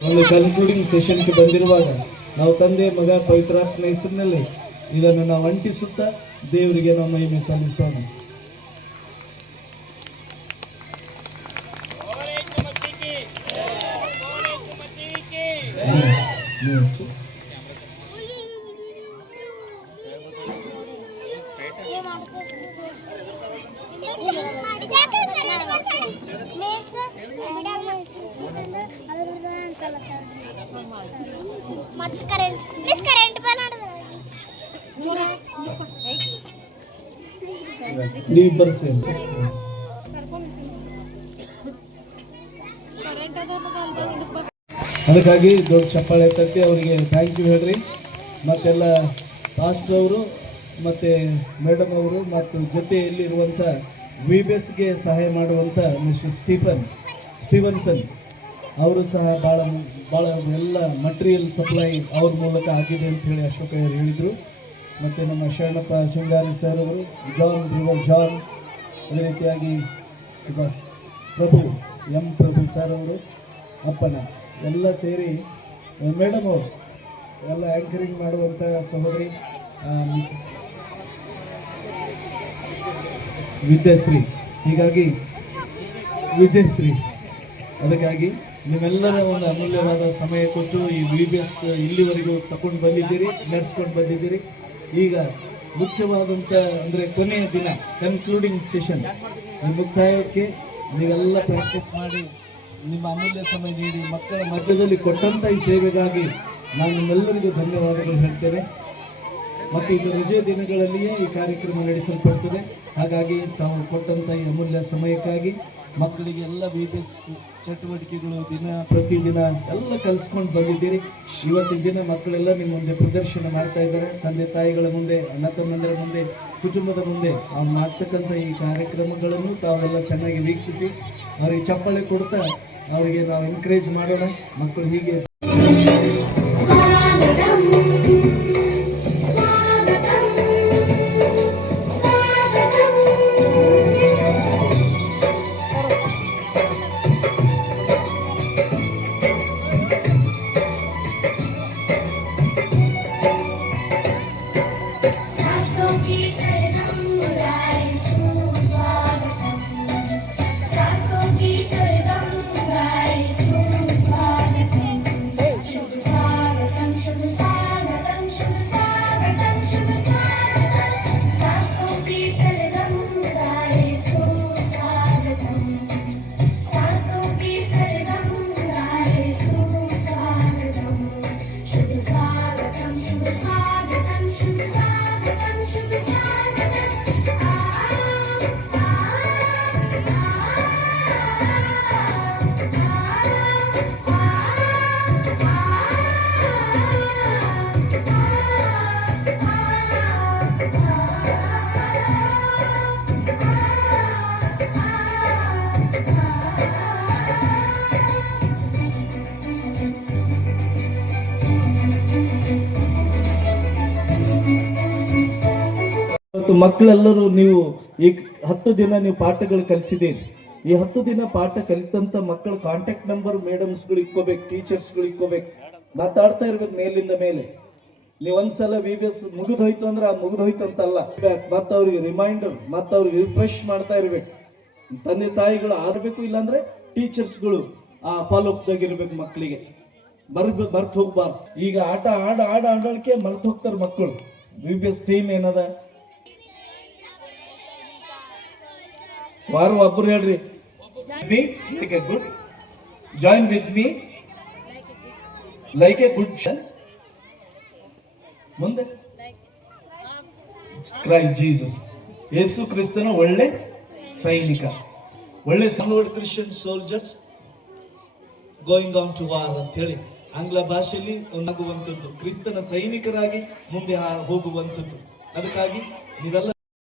ಒಂದು ಕನ್ಕ್ಲೂಡಿಂಗ್ ಸೆಷನ್ಗೆ ಬಂದಿರುವಾಗ ನಾವು ತಂದೆ ಮಗ ಪವಿತ್ರಾತ್ಮ ಹೆಸರಿನಲ್ಲಿ ಇದನ್ನು ನಾವು ಅಂಟಿಸುತ್ತಾ ದೇವರಿಗೆ ನಾವು ಮಹಿಮೆ ಸಲ್ಲಿಸೋಣ. ನೀವು ಬರ್ಸಿ ಅದಕ್ಕಾಗಿ ದೊಡ್ಡ ಚಪ್ಪಾಳೆ ತಟ್ಟಿ ಅವರಿಗೆ ಥ್ಯಾಂಕ್ ಯು ಹೇಳ್ರಿ. ಮತ್ತೆಲ್ಲ ಪಾಸ್ಟರ್ ಅವರು ಮತ್ತು ಮೇಡಮ್ ಅವರು ಮತ್ತು ಜೊತೆಯಲ್ಲಿರುವಂಥ ವಿಬಿಎಸ್ಗೆ ಸಹಾಯ ಮಾಡುವಂಥ ಮಿಸ್ಟರ್ ಸ್ಟೀವನ್ಸನ್ ಅವರು ಸಹ ಭಾಳ ಎಲ್ಲ ಮಟೀರಿಯಲ್ ಸಪ್ಲೈ ಅವ್ರ ಮೂಲಕ ಆಗಿದೆ ಅಂತ ಹೇಳಿ ಅಶೋಕಯ್ಯರು ಹೇಳಿದರು. ಮತ್ತು ನಮ್ಮ ಶರಣಪ್ಪ ಶೃಂಗಾರಿ ಸರ್ ಅವರು, ಜಾನ್, ಅದೇ ರೀತಿಯಾಗಿ ಪ್ರಭು ಸರ್ ಅವರು, ಅಪ್ಪನ ಎಲ್ಲ ಸೇರಿ ಮೇಡಮ್ ಅವರು ಎಲ್ಲ ಆ್ಯಂಕರಿಂಗ್ ಮಾಡುವಂಥ ಸಹೋದರಿ ವಿಜಯಶ್ರೀ. ಅದಕ್ಕಾಗಿ ನೀವೆಲ್ಲರ ಒಂದು ಅಮೂಲ್ಯವಾದ ಸಮಯ ಕೊಟ್ಟು ಈ VBS ಇಲ್ಲಿವರೆಗೂ ತಗೊಂಡು ಬಂದಿದ್ದೀರಿ, ನಡೆಸ್ಕೊಂಡು ಬಂದಿದ್ದೀರಿ. ಈಗ ಮುಖ್ಯವಾದಂಥ ಅಂದರೆ ಕೊನೆಯ ದಿನ ಕನ್ಕ್ಲೂಡಿಂಗ್ ಸೆಷನ್ ಮುಕ್ತಾಯಕ್ಕೆ ನೀವೆಲ್ಲ ಪ್ರಾಕ್ಟೀಸ್ ಮಾಡಿ ನಿಮ್ಮ ಅಮೂಲ್ಯ ಸಮಯ ನೀಡಿ ಮಕ್ಕಳ ಮಧ್ಯದಲ್ಲಿ ಕೊಟ್ಟಂಥ ಈ ಸೇವೆಗಾಗಿ ನಾನು ನಿಮ್ಮೆಲ್ಲರಿಗೂ ಧನ್ಯವಾದಗಳು ಹೇಳ್ತೇನೆ. ಮತ್ತು ಇದು ರಜೆ ದಿನಗಳಲ್ಲಿಯೇ ಈ ಕಾರ್ಯಕ್ರಮ ನಡೆಸಲ್ಪಡ್ತದೆ. ಹಾಗಾಗಿ ತಾವು ಕೊಟ್ಟಂಥ ಈ ಅಮೂಲ್ಯ ಸಮಯಕ್ಕಾಗಿ ಮಕ್ಕಳಿಗೆ ಎಲ್ಲ VBS ಚಟುವಟಿಕೆಗಳು ಪ್ರತಿದಿನ ಎಲ್ಲ ಕಲಿಸ್ಕೊಂಡು ಬಂದಿದ್ದೀರಿ. ಇವತ್ತಿನ ದಿನ ಮಕ್ಕಳೆಲ್ಲ ನಿಮ್ಮ ಮುಂದೆ ಪ್ರದರ್ಶನ ಮಾಡ್ತಾ ಇದ್ದಾರೆ. ತಂದೆ ತಾಯಿಗಳ ಮುಂದೆ, ಅಣ್ಣ ತಮ್ಮಂದಿರ ಮುಂದೆ, ಕುಟುಂಬದ ಮುಂದೆ ಅವ್ರು ಮಾಡ್ತಕ್ಕಂಥ ಈ ಕಾರ್ಯಕ್ರಮಗಳನ್ನು ತಾವೆಲ್ಲ ಚೆನ್ನಾಗಿ ವೀಕ್ಷಿಸಿ ಅವರಿಗೆ ಚಪ್ಪಾಳೆ ಕೊಡ್ತಾ ಅವರಿಗೆ ನಾವು ಎನ್ಕರೇಜ್ ಮಾಡೋಣ. ಮಕ್ಕಳು ಹೀಗೆ ಮಕ್ಕಳೆಲ್ಲರೂ ನೀವು ಈ 10 ದಿನ ನೀವು ಪಾಠಗಳು ಕಲಿಸಿದ್ದೀರಿ. ಈ 10 ದಿನ ಪಾಠ ಕಲಿತಂತ ಮಕ್ಕಳ ಕಾಂಟ್ಯಾಕ್ಟ್ ನಂಬರ್ ಮೇಡಮ್ಸ್ಗಳು ಇಕ್ಕೋಬೇಕು, ಟೀಚರ್ಸ್ಗಳು ಇಕ್ಕೋಬೇಕು, ಮಾತಾಡ್ತಾ ಇರ್ಬೇಕು ಮೇಲಿಂದ ಮೇಲೆ. ನೀವು ಒಂದ್ಸಲ VBS ಮುಗಿದೋಯ್ತು ಅಂದ್ರೆ ಆ ಮುಗಿದೋಯ್ತು ಅಂತಲ್ಲ, ಮತ್ತೆ ಅವ್ರಿಗೆ ರಿಮೈಂಡರ್, ಮತ್ತೆ ಅವ್ರಿಗೆ ರಿಫ್ರೆಶ್ ಮಾಡ್ತಾ ಇರ್ಬೇಕು. ತಂದೆ ತಾಯಿಗಳು ಆಡ್ಬೇಕು, ಇಲ್ಲಾಂದ್ರೆ ಟೀಚರ್ಸ್ಗಳು ಆ ಫಾಲೋ ಅಪ್ದಾಗ ಇರ್ಬೇಕು. ಮಕ್ಕಳಿಗೆ ಮರ್ತು ಹೋಗ್ಬಾರ್ದು. ಈಗ ಆಡೋಕ್ಕೆ ಮರ್ತು ಹೋಗ್ತಾರೆ ಮಕ್ಕಳು. VBS ಥೀಮ್ ಏನದ ವಾರ ಒಬ್ಬರು ಹೇಳ್ರಿ. Join with me like a good ಮುಂದೆ ಕ್ರೈಸ್ಟ್ ಜೀಸಸ್, ಯೇಸು ಕ್ರಿಸ್ತನ ಒಳ್ಳೆ ಸೈನಿಕ, ಒಳ್ಳೆ Christian soldiers going on to war ಅಂತ ಹೇಳಿ ಆಂಗ್ಲ ಭಾಷೆಯಲ್ಲಿ ಒಂದಾಗುವಂಥದ್ದು, ಕ್ರಿಸ್ತನ ಸೈನಿಕರಾಗಿ ಮುಂದೆ ಹೋಗುವಂಥದ್ದು. ಅದಕ್ಕಾಗಿ ನೀವೆಲ್ಲ